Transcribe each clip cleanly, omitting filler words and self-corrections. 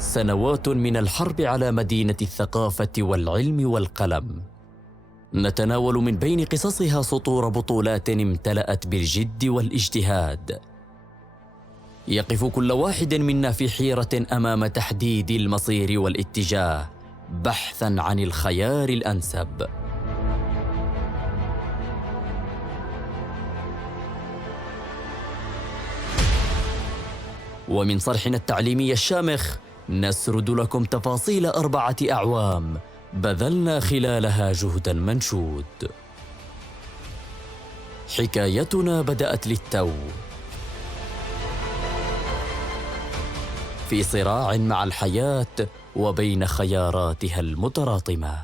سنوات من الحرب على مدينة الثقافة والعلم والقلم. نتناول من بين قصصها سطور بطولات امتلأت بالجد والاجتهاد. يقف كل واحد منا في حيرة أمام تحديد المصير والاتجاه، بحثاً عن الخيار الأنسب. ومن صرحنا التعليمي الشامخ نسرد لكم تفاصيل 4 أعوام بذلنا خلالها جهداً منشود. حكايتنا بدأت للتو في صراع مع الحياة وبين خياراتها المتراطمة.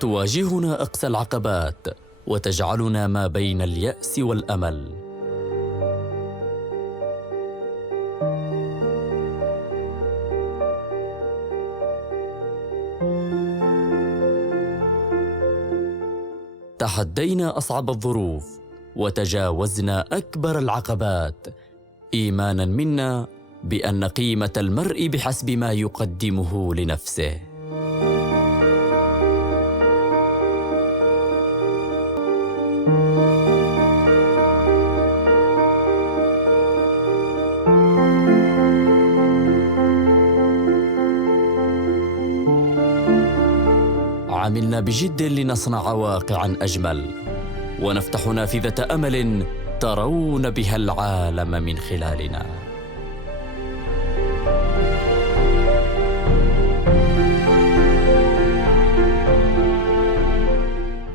تواجهنا أقسى العقبات وتجعلنا ما بين اليأس والأمل. تحدينا أصعب الظروف وتجاوزنا أكبر العقبات، إيماناً منا بأن قيمة المرء بحسب ما يقدمه لنفسه. عملنا بجد لنصنع واقعاً أجمل، ونفتح نافذة أمل ترون بها العالم من خلالنا.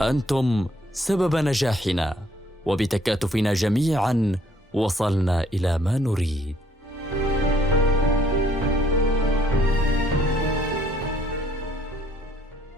أنتم سبب نجاحنا، وبتكاتفنا جميعاً وصلنا إلى ما نريد.